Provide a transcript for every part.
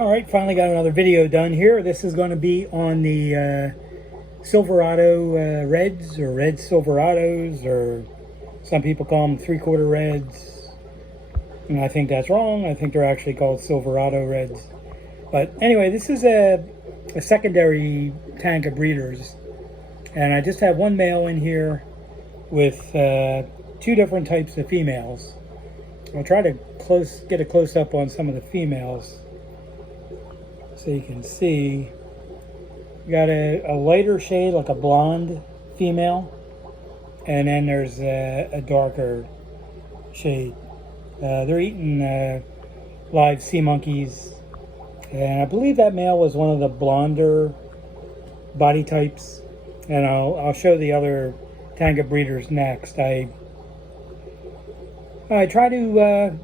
Alright, finally got another video done here. This is going to be on the Silverado Reds, or Red Silverados, or some people call them 3/4 Reds. And I think that's wrong. I think they're actually called Silverado Reds. But anyway, this is a secondary tank of breeders. And I just have one male in here with two different types of females. I'll try to get a close-up on some of the females, so you can see. You got a lighter shade, like a blonde female, and then there's a darker shade. They're eating live sea monkeys, and I believe that male was one of the blonder body types. And I'll show the other tank of breeders next. I try to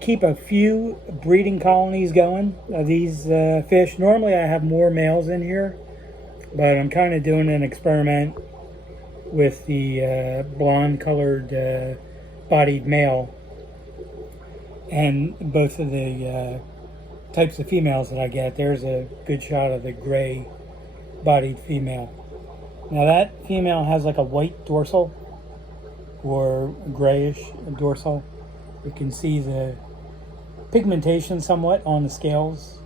keep a few breeding colonies going of these fish. Normally I have more males in here, but I'm kind of doing an experiment with the blonde colored bodied male, and both of the types of females that I get. There's a good shot of the gray bodied female. Now that female has like a white dorsal or grayish dorsal. You can see the pigmentation somewhat on the scales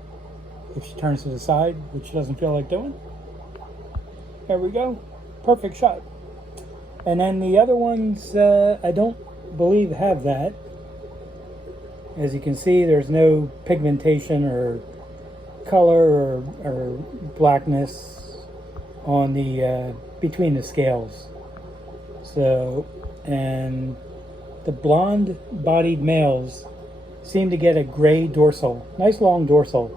if she turns to the side, which she doesn't feel like doing. There we go. Perfect shot. And then the other ones, I don't believe have that. As you can see, there's no pigmentation or color or blackness on the between the scales. So, and the blonde bodied males seem to get a gray dorsal, nice long dorsal,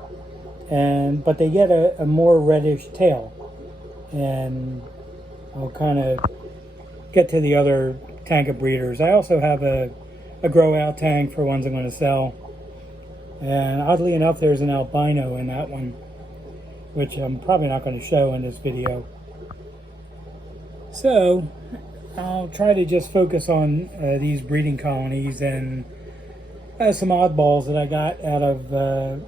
but they get a more reddish tail. And I'll kind of get to the other tank of breeders. I also have a grow out tank for ones I'm going to sell, and oddly enough there's an albino in that one, which I'm probably not going to show in this video. So I'll try to just focus on these breeding colonies and some oddballs that I got out of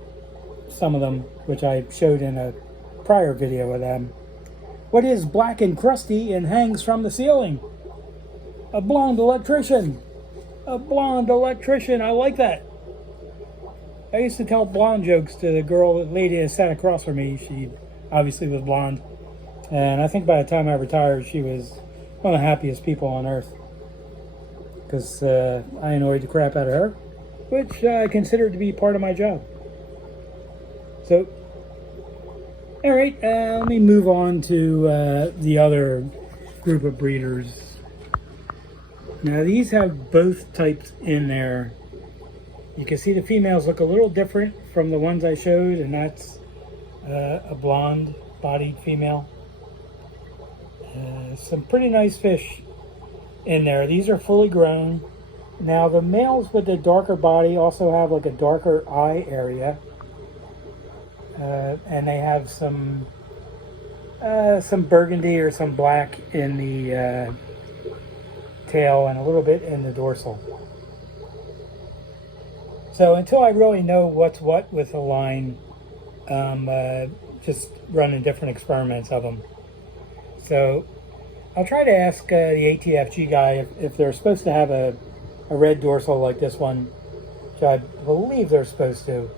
some of them, which I showed in a prior video of them. What is black and crusty and hangs from the ceiling? A blonde electrician. A blonde electrician. I like that. I used to tell blonde jokes to the lady that sat across from me. She obviously was blonde. And I think by the time I retired, she was one of the happiest people on earth. Because I annoyed the crap out of her, which I consider to be part of my job. So, alright, let me move on to the other group of breeders. Now these have both types in there. You can see the females look a little different from the ones I showed, and that's a blonde bodied female. Some pretty nice fish in there. These are fully grown. Now the males with the darker body also have like a darker eye area, and they have some burgundy or some black in the tail and a little bit in the dorsal. So until I really know what's what with the line, just running different experiments of them. So I'll try to ask the ATFG guy if they're supposed to have a red dorsal like this one, which I believe they're supposed to.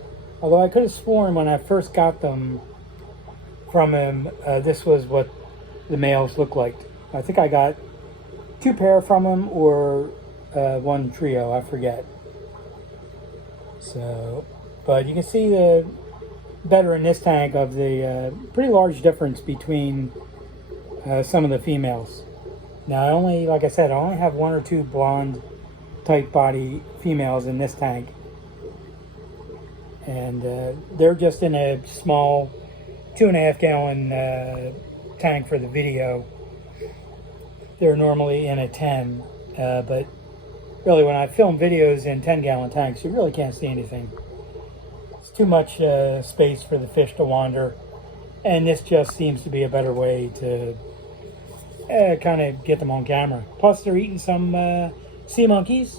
Although I could have sworn when I first got them from him, this was what the males look like. I think I got 2 pair from him, or 1 trio, I forget. So, but you can see the better in this tank of the pretty large difference between some of the females. Now like I said, I only have 1 or 2 blonde type body females in this tank. And they're just in a small 2.5 gallon tank for the video. They're normally in a 10, but really when I film videos in 10-gallon tanks, you really can't see anything. It's too much space for the fish to wander, and this just seems to be a better way to kind of get them on camera. Plus they're eating some sea monkeys,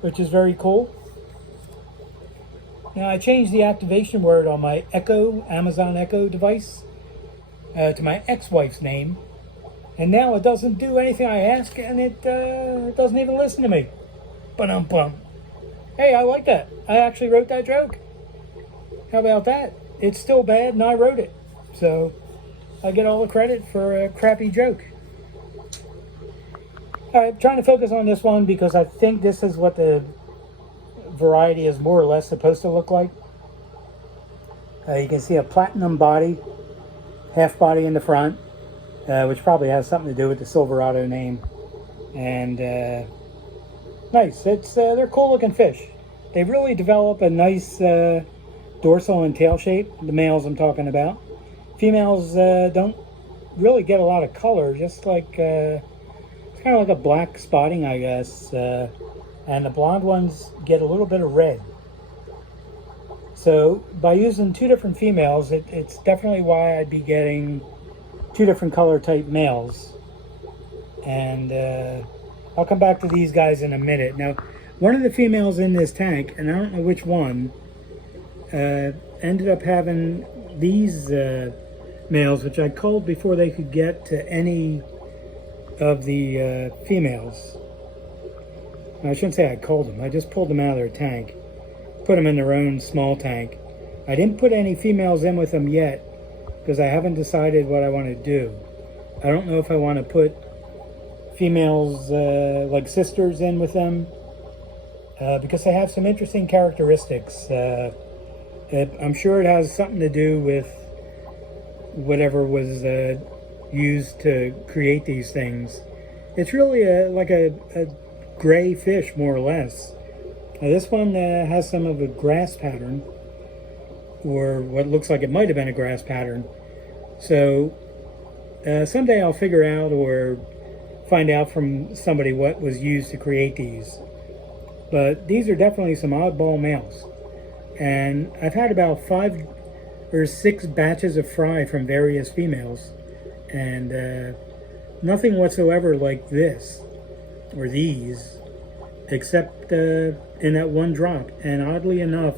which is very cool. Now I changed the activation word on my Echo, Amazon Echo device to my ex-wife's name. And now it doesn't do anything I ask, and it doesn't even listen to me. Ba-dum-bum. Hey, I like that. I actually wrote that joke. How about that? It's still bad, and I wrote it. So I get all the credit for a crappy joke. All right, I'm trying to focus on this one because I think this is what the variety is more or less supposed to look like. You can see a platinum body, half body in the front, which probably has something to do with the Silverado name. And nice. They're cool looking fish. They really develop a nice dorsal and tail shape, the males I'm talking about. Females don't really get a lot of color, just like it's kind of like a black spotting, I guess. And the blonde ones get a little bit of red. So by using two different females, it's definitely why I'd be getting two different color type males. And I'll come back to these guys in a minute. Now, one of the females in this tank, and I don't know which one, ended up having these males, which I culled before they could get to any of the females. I shouldn't say I culled them. I just pulled them out of their tank, put them in their own small tank. I didn't put any females in with them yet because I haven't decided what I want to do. I don't know if I want to put females like sisters in with them because they have some interesting characteristics. I'm sure it has something to do with whatever was used to create these things. It's really like a gray fish, more or less. This one has some of a grass pattern, or what looks like it might have been a grass pattern. So someday I'll figure out or find out from somebody what was used to create these. But these are definitely some oddball males. And I've had about 5 or 6 batches of fry from various females, and nothing whatsoever like this or these, except in that one drop. And oddly enough,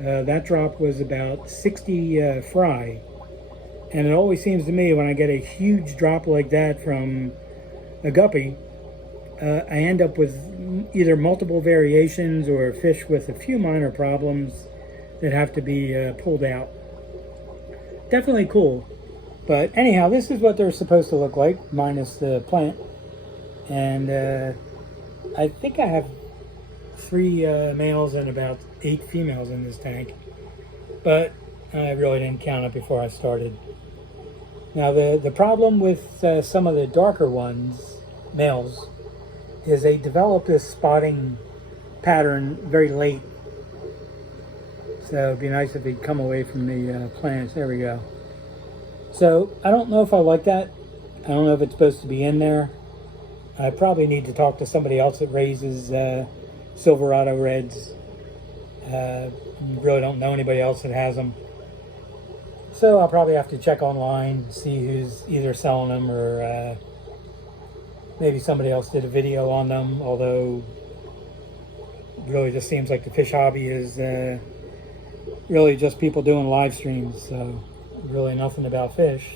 that drop was about 60 fry. And it always seems to me when I get a huge drop like that from a guppy, I end up with either multiple variations or a fish with a few minor problems that have to be pulled out. Definitely cool. But anyhow, this is what they're supposed to look like, minus the plant. And I think I have 3 males and about 8 females in this tank. But I really didn't count it before I started. Now the problem with some of the darker ones, males, is they develop this spotting pattern very late. So it'd be nice if he'd come away from the plants. There we go. So I don't know if I like that. I don't know if it's supposed to be in there. I probably need to talk to somebody else that raises Silverado Reds. Really don't know anybody else that has them. So I'll probably have to check online, see who's either selling them or maybe somebody else did a video on them. Although it really just seems like the fish hobby is really just people doing live streams. So really nothing about fish.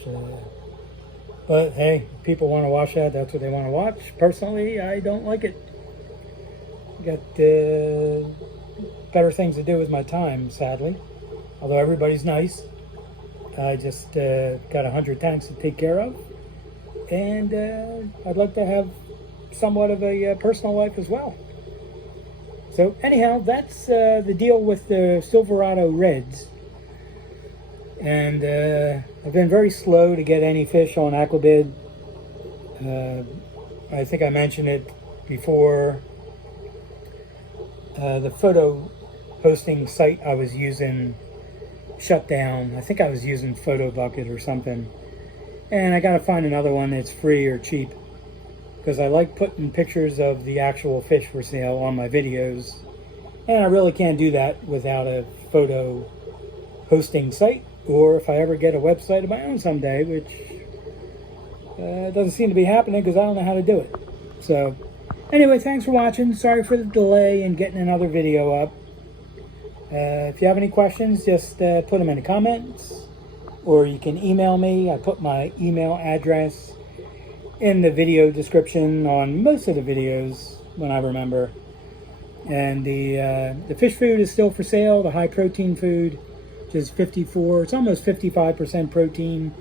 But hey, if people want to watch that, that's what they want to watch. Personally, I don't like it. Got better things to do with my time, sadly. Although everybody's nice. I just got 100 tanks to take care of. And I'd like to have somewhat of a personal life as well. So anyhow, that's the deal with the Silverado Reds. And I've been very slow to get any fish on Aquabid. I think I mentioned it before. The photo hosting site I was using shut down. I think I was using Photo Bucket or something. And I got to find another one that's free or cheap. Because I like putting pictures of the actual fish for sale on my videos. And I really can't do that without a photo hosting site. Or if I ever get a website of my own someday, which doesn't seem to be happening because I don't know how to do it. So, anyway, thanks for watching. Sorry for the delay in getting another video up. If you have any questions, just put them in the comments, or you can email me. I put my email address in the video description on most of the videos when I remember. And the fish food is still for sale, the high protein food, which is 54, it's almost 55% protein,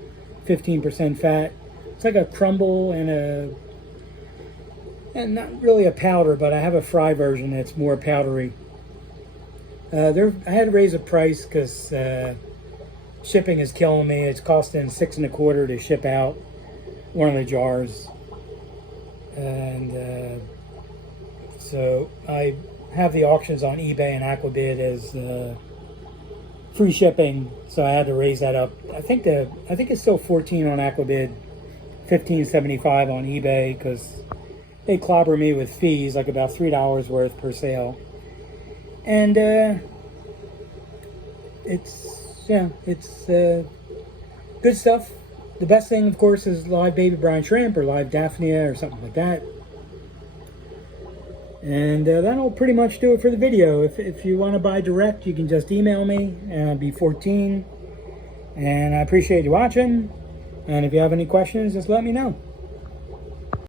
15% fat. It's like a crumble and not really a powder, but I have a fry version that's more powdery. I had to raise the price because shipping is killing me. It's costing $6.25 to ship out one of the jars, and so I have the auctions on eBay and Aquabid as free shipping. So I had to raise that up. I think it's still $14 on Aquabid, $15.75 on eBay because they clobber me with fees, like about $3 worth per sale. And it's good stuff. The best thing, of course, is live baby brine shrimp or live Daphnia or something like that. And that'll pretty much do it for the video. If you want to buy direct, you can just email me, and I'll be 14. And I appreciate you watching. And if you have any questions, just let me know.